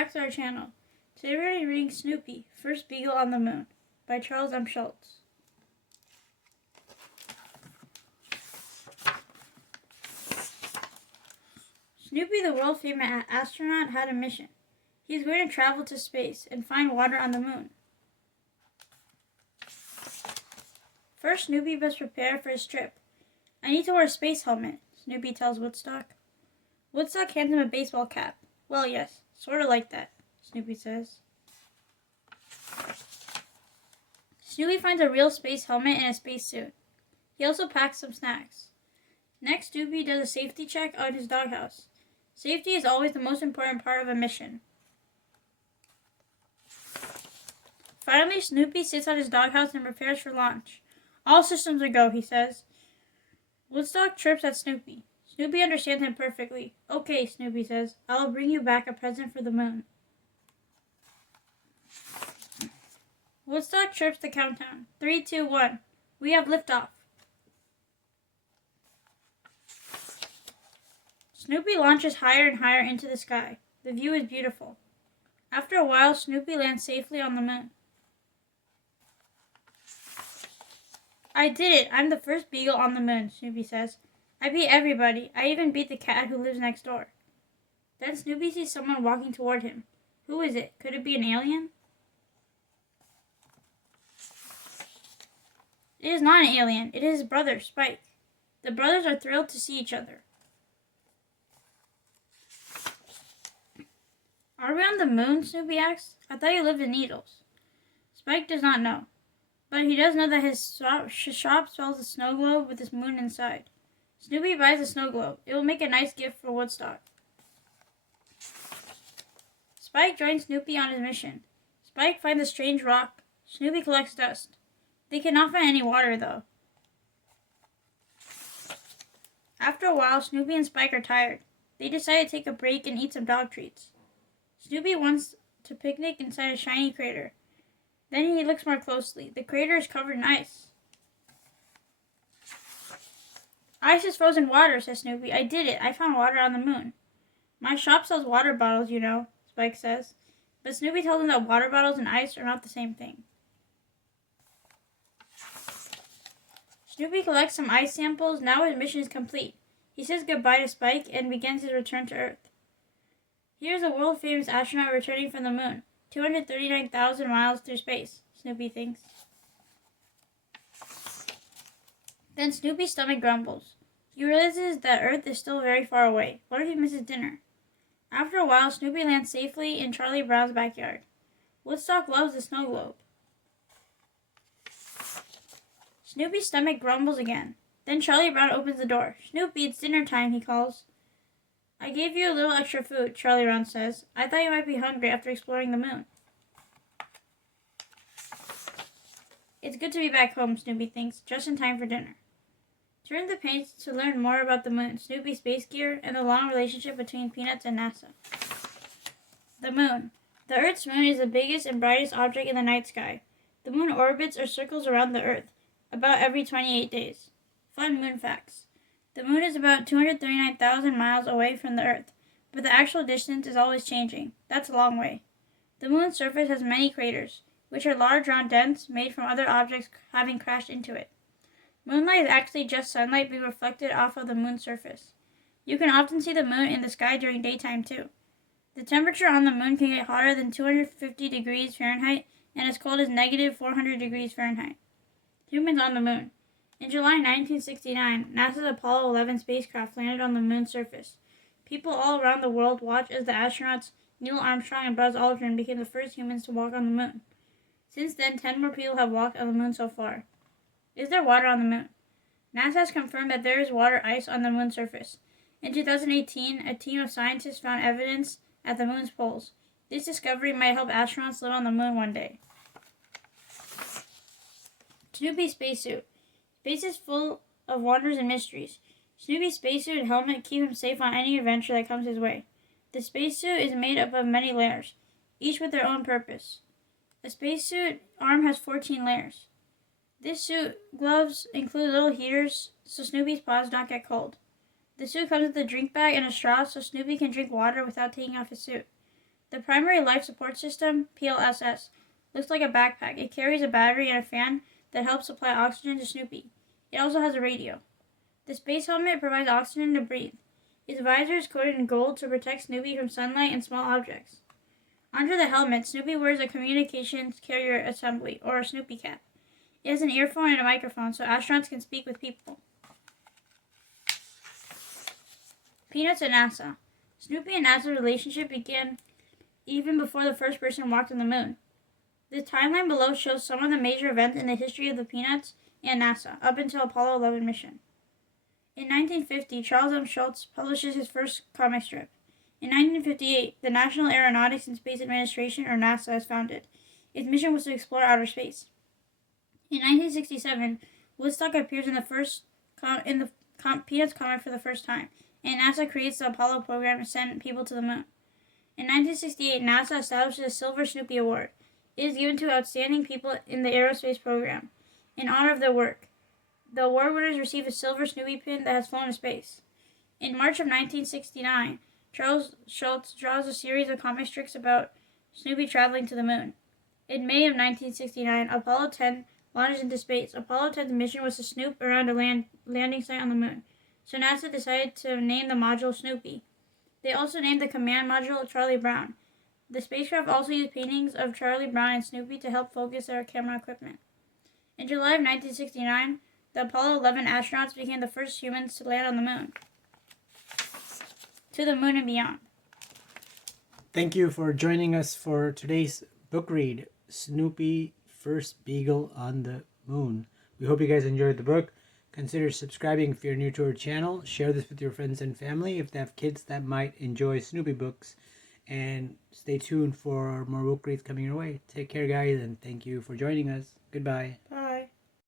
back to our channel. Today we're going to be reading Snoopy, First Beagle on the Moon by Charles M. Schulz. Snoopy, the world-famous astronaut, had a mission. He is going to travel to space and find water on the moon. First, Snoopy must prepare for his trip. I need to wear a space helmet, Snoopy tells Woodstock. Woodstock hands him a baseball cap. Well, yes, sort of like that, Snoopy says. Snoopy finds a real space helmet and a spacesuit. He also packs some snacks. Next, Snoopy does a safety check on his doghouse. Safety is always the most important part of a mission. Finally, Snoopy sits on his doghouse and prepares for launch. All systems are go, he says. Woodstock chirps at Snoopy. Snoopy understands him perfectly. Okay, Snoopy says, I will bring you back a present for the moon. Woodstock chirps the countdown. 3, 2, 1. We have liftoff. Snoopy launches higher and higher into the sky. The view is beautiful. After a while, Snoopy lands safely on the moon. I did it! I'm the first Beagle on the moon, Snoopy says. I beat everybody. I even beat the cat who lives next door. Then Snoopy sees someone walking toward him. Who is it? Could it be an alien? It is not an alien. It is his brother, Spike. The brothers are thrilled to see each other. Are we on the moon? Snoopy asks. I thought you lived in Needles. Spike does not know. But he does know that his shop sells a snow globe with his moon inside. Snoopy buys a snow globe. It will make a nice gift for Woodstock. Spike joins Snoopy on his mission. Spike finds a strange rock. Snoopy collects dust. They cannot find any water, though. After a while, Snoopy and Spike are tired. They decide to take a break and eat some dog treats. Snoopy wants to picnic inside a shiny crater. Then he looks more closely. The crater is covered in ice. Ice is frozen water, says Snoopy. I did it. I found water on the moon. My shop sells water bottles, you know, Spike says. But Snoopy tells him that water bottles and ice are not the same thing. Snoopy collects some ice samples. Now his mission is complete. He says goodbye to Spike and begins his return to Earth. Here's a world-famous astronaut returning from the moon. 239,000 miles through space, Snoopy thinks. Then Snoopy's stomach grumbles. He realizes that Earth is still very far away. What if he misses dinner? After a while, Snoopy lands safely in Charlie Brown's backyard. Woodstock loves the snow globe. Snoopy's stomach grumbles again. Then Charlie Brown opens the door. Snoopy, it's dinner time, he calls. I gave you a little extra food, Charlie Brown says. I thought you might be hungry after exploring the moon. It's good to be back home, Snoopy thinks, just in time for dinner. Turn the page to learn more about the moon, Snoopy's space gear, and the long relationship between Peanuts and NASA. The moon. The Earth's moon is the biggest and brightest object in the night sky. The moon orbits or circles around the Earth about every 28 days. Fun moon facts. The moon is about 239,000 miles away from the Earth, but the actual distance is always changing. That's a long way. The moon's surface has many craters, which are large round dents made from other objects having crashed into it. Moonlight is actually just sunlight being reflected off of the moon's surface. You can often see the moon in the sky during daytime too. The temperature on the moon can get hotter than 250 degrees Fahrenheit and as cold as negative 400 degrees Fahrenheit. Humans on the moon. In July 1969, NASA's Apollo 11 spacecraft landed on the moon's surface. People all around the world watched as the astronauts Neil Armstrong and Buzz Aldrin became the first humans to walk on the moon. Since then, 10 more people have walked on the moon so far. Is there water on the moon? NASA has confirmed that there is water ice on the moon's surface. In 2018, a team of scientists found evidence at the moon's poles. This discovery might help astronauts live on the moon one day. Snoopy's spacesuit. Space is full of wonders and mysteries. Snoopy's spacesuit and helmet keep him safe on any adventure that comes his way. The spacesuit is made up of many layers, each with their own purpose. A spacesuit arm has 14 layers. This suit gloves include little heaters so Snoopy's paws don't get cold. The suit comes with a drink bag and a straw so Snoopy can drink water without taking off his suit. The primary life support system, PLSS, looks like a backpack. It carries a battery and a fan that helps supply oxygen to Snoopy. It also has a radio. The space helmet provides oxygen to breathe. Its visor is coated in gold to protect Snoopy from sunlight and small objects. Under the helmet, Snoopy wears a communications carrier assembly, or a Snoopy cap. It has an earphone and a microphone so astronauts can speak with people. Peanuts and NASA. Snoopy and NASA's relationship began even before the first person walked on the moon. The timeline below shows some of the major events in the history of the Peanuts and NASA, up until Apollo 11 mission. In 1950, Charles M. Schulz publishes his first comic strip. In 1958, the National Aeronautics and Space Administration, or NASA, is founded. Its mission was to explore outer space. In 1967, Woodstock appears in the Peanuts comic for the first time, and NASA creates the Apollo program to send people to the moon. In 1968, NASA establishes a Silver Snoopy Award. It is given to outstanding people in the aerospace program in honor of their work. The award winners receive a silver Snoopy pin that has flown to space. In March of 1969, Charles Schulz draws a series of comic strips about Snoopy traveling to the moon. In May of 1969, Apollo 10 launches into space. Apollo 10's mission was to snoop around a landing site on the moon, so NASA decided to name the module Snoopy. They also named the command module Charlie Brown. The spacecraft also used paintings of Charlie Brown and Snoopy to help focus their camera equipment. In July of 1969, the Apollo 11 astronauts became the first humans to land on the moon. To the moon and beyond. Thank you for joining us for today's book read, Snoopy First Beagle on the Moon. We hope you guys enjoyed the book. Consider subscribing if you're new to our channel. Share this with your friends and family if they have kids that might enjoy Snoopy books. And stay tuned for more book reads coming your way. Take care, guys, and thank you for joining us. Goodbye. Bye.